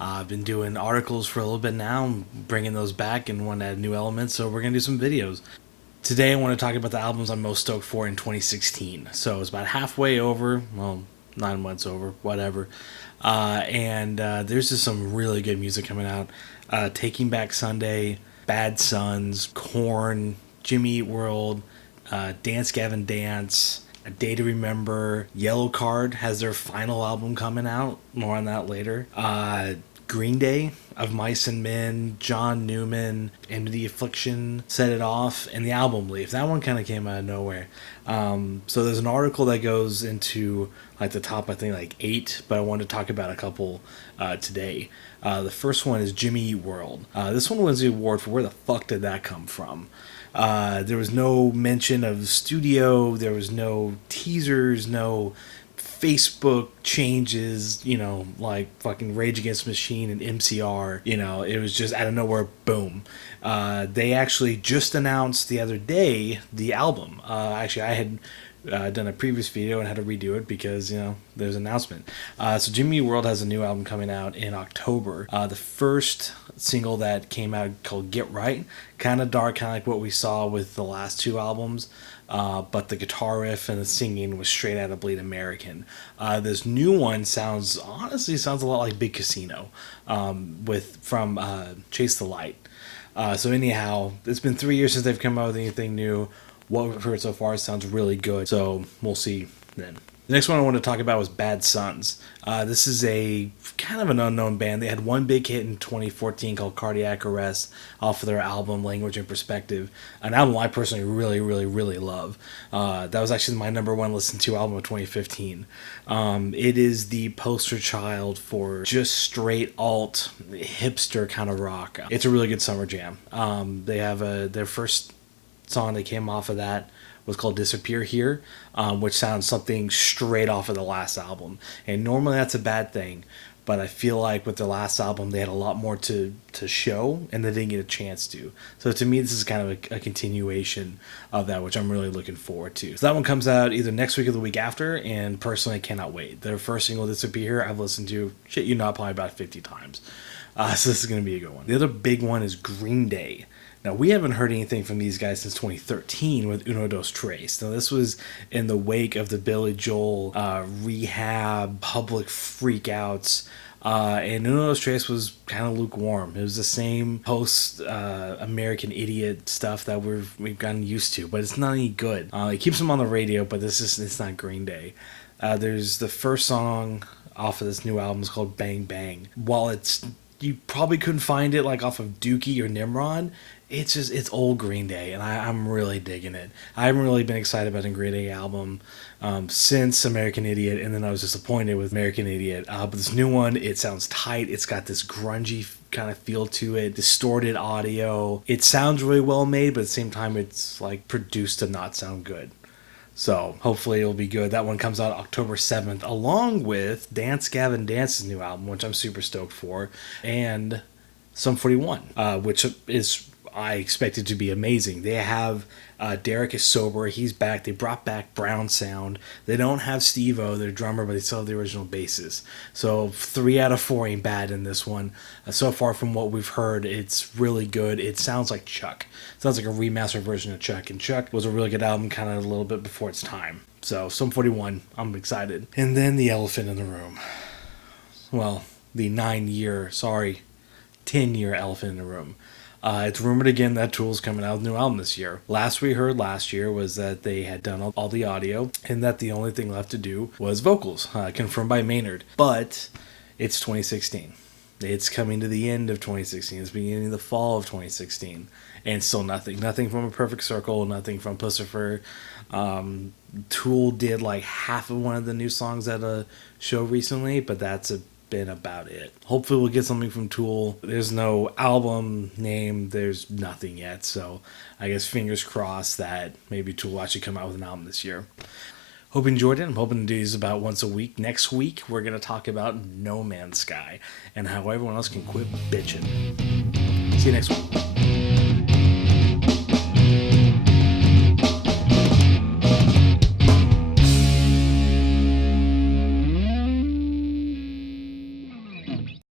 I've been doing articles for a little bit now, I'm bringing those back and want to add new elements, so we're going to do some videos. Today I want to talk about the albums I'm most stoked for in 2016. So it's about halfway over, well, 9 months over, whatever. There's just some really good music coming out. Taking Back Sunday, Bad Sons, Korn, Jimmy Eat World, Dance Gavin Dance, A Day to Remember. Yellow Card has their final album coming out. More on that later. Green Day, Of Mice and Men, John Newman, End of the Affliction, Set It Off, and the album Leaf. That one kind of came out of nowhere. So there's an article that goes into like the top, I think, like 8, but I wanted to talk about a couple today. The first one is Jimmy Eat World. This one wins the award for where the fuck did that come from? There was no mention of studio, there was no teasers, no Facebook changes, like fucking Rage Against the Machine and MCR, it was just out of nowhere, boom. They actually just announced the other day the album. Actually, I had done a previous video and had to redo it because, there's an announcement. So Jimmy World has a new album coming out in October. The first single that came out called Get Right, kind of dark, kind of like what we saw with the last 2 albums. But the guitar riff and the singing was straight out of Bleed American. This new one sounds a lot like Big Casino, from Chase the Light. So anyhow, it's been 3 years since they've come out with anything new. What we've heard so far sounds really good, so we'll see then. The next one I want to talk about was Bad Sons. This is a kind of an unknown band. They had one big hit in 2014 called Cardiac Arrest off of their album Language and Perspective, an album I personally really, really, really love. That was actually my number 1 listened to album of 2015. It is the poster child for just straight alt hipster kind of rock. It's a really good summer jam. They have their first song that came off of that was called Disappear Here, which sounds something straight off of the last album. And normally that's a bad thing, but I feel like with the last album they had a lot more to show and they didn't get a chance to. So to me this is kind of a continuation of that, which I'm really looking forward to. So that one comes out either next week or the week after, and personally I cannot wait. Their first single, Disappear Here, I've listened to, probably about 50 times. So this is going to be a good one. The other big one is Green Day. Now, we haven't heard anything from these guys since 2013 with Uno Dos Tres. Now, this was in the wake of the Billy Joel rehab, public freakouts, and Uno Dos Tres was kind of lukewarm. It was the same post-American Idiot stuff that we've gotten used to, but it's not any good. It keeps them on the radio, but it's not Green Day. There's the first song off of this new album is called Bang Bang. While you probably couldn't find it like off of Dookie or Nimrod, it's old Green Day, and I'm really digging it. I haven't really been excited about a Green Day album since American Idiot, and then I was disappointed with American Idiot. But this new one, it sounds tight. It's got this grungy kind of feel to it, distorted audio. It sounds really well made, but at the same time, it's like produced to not sound good. So hopefully it'll be good. That one comes out October 7th, along with Dance Gavin Dance's new album, which I'm super stoked for, and Sum 41, which is, I expect it to be amazing. They have Derek is sober. He's back. They brought back Brown Sound. They don't have Steve-O, their drummer, but they still have the original bassist. So 3 out of 4 ain't bad in this one. So far from what we've heard, it's really good. It sounds like Chuck. It sounds like a remastered version of Chuck. And Chuck was a really good album kind of a little bit before its time. So Sum 41, I'm excited. And then the elephant in the room. Well, the 10-year elephant in the room. It's rumored again that Tool's coming out with a new album this year. Last we heard last year was that they had done all the audio and that the only thing left to do was vocals, confirmed by Maynard. But it's 2016. It's coming to the end of 2016. It's beginning of the fall of 2016. And still nothing. Nothing from A Perfect Circle, nothing from Pussifer. Tool did like half of one of the new songs at a show recently, but that's been about it. Hopefully we'll get something from Tool. There's no album name, there's nothing yet, so I guess fingers crossed that maybe Tool will actually come out with an album this year. Hope you enjoyed it. I'm hoping to do these about once a week. Next week we're going to talk about No Man's Sky and how everyone else can quit bitching. See you next week. Bye.